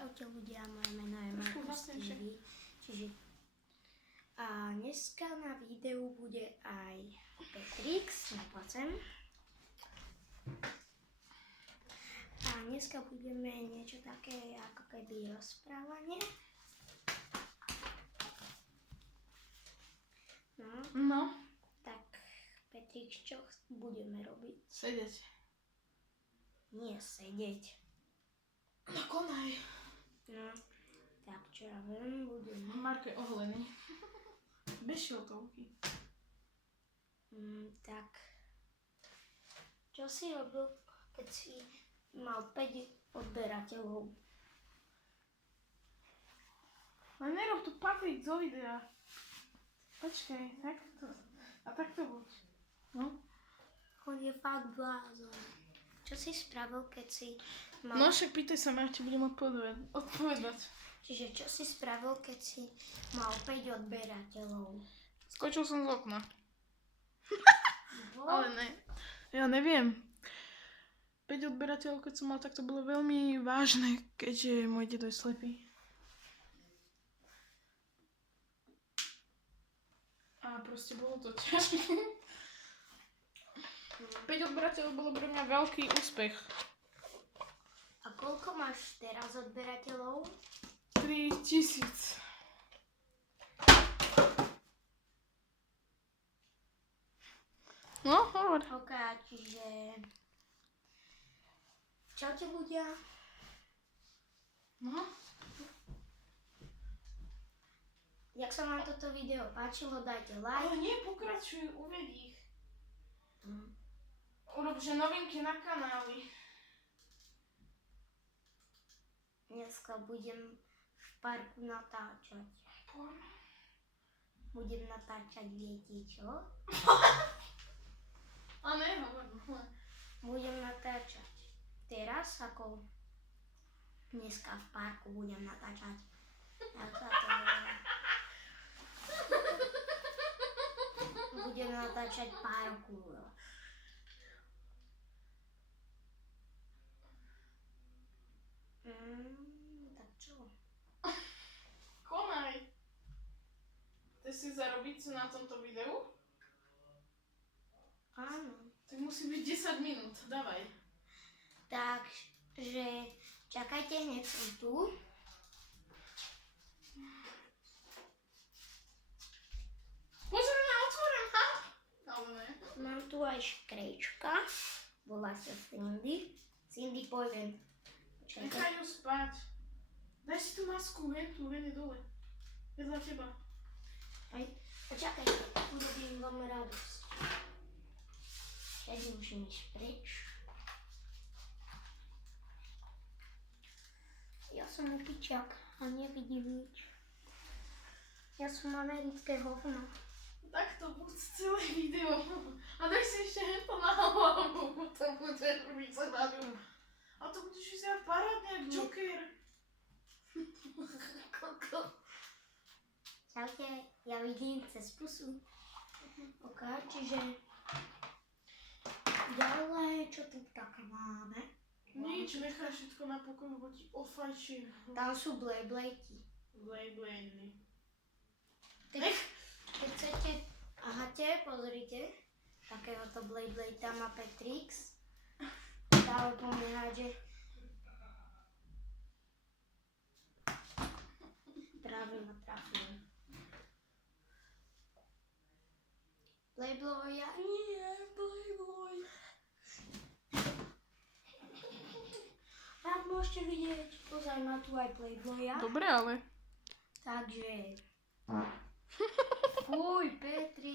Čaute ľudia, moje meno je Markus TV. A dneska na videu bude aj Petrix, neplacem. A dneska budeme niečo také ako keby rozprávanie. No. Tak Petrix, čo budeme robiť? Sedieť. Nie sedieť. No konaj. No, tak čo ja viem, budem... Marko je oholený. Bez šiltovky. Tak, čo si robil, keď si mal 5 odberateľov? Ale nerob tu Patrik zo videa. Počkaj, takto. A takto buď. No. On je fakt blázon. Čo si spravil, keď si mal... No však pýtaj sa ma, ja ti budem odpovedať. Čiže čo si spravil, keď si mal 5 odberateľov? Skočil som z okna. Bo? Ale ne. Ja neviem. 5 odberateľov, keď som mal, tak to bolo veľmi vážne, keďže môj dedo je slepý. A proste bolo to ťažké. 5 odberateľov bolo pre mňa veľký úspech. A koľko máš teraz odberateľov? 3000. No, hovor. Ok, čiže... Čaute ľudia. No. Jak sa vám toto video páčilo, dajte like. Ale nie, pokračuj, uved ich. Urob, že novinky na kanáli. Dneska budem v parku natáčať. Budem natáčať, viete čo? A ne, hovor. Budem natáčať teraz, ako dneska v parku budem natáčať. Jak sa to volá? Budem natáčať parkour. Tak čo? Konaj. Chceš si zarobiť na tomto videu? Áno. Tak musí byť 10 minút, dávaj. Takže čakajte, hneď som tu. Pozor, mňa otvorená. Ale ne. Mám tu aj škrečka. Volá sa Cindy. Cindy, poď. Nechaj ju spať. Daj si tú masku, ven je dole. Vedľa teba. Aj, počakajte, urobím vám radosť. Keď musím ísť preč. Ja som opičak a nevidím nič. Ja som americké hovno. Tak to buď celé video. A daj si ešte hento na hlavu, potom budeš robiť sa na ňu. A to budeš vyzerať parádne, jak Joker. Čaute, ja vidím cez pusu. Ok, čiže ďalej, čo tu tak máme? Nič, nechaj všetko na pokoju, bo ti ofajčím. Tam sú Blade-Bladey. Blade. Keď chcete, pozrite, takéhoto Blade tam má Petrix. Dále pomínať, že práve ma trafil. Playboy, nie, Playboy. Tak môžete vidieť, pozaj ma tu aj Playboya. Dobre, ale... Takže... Fuj, Petri.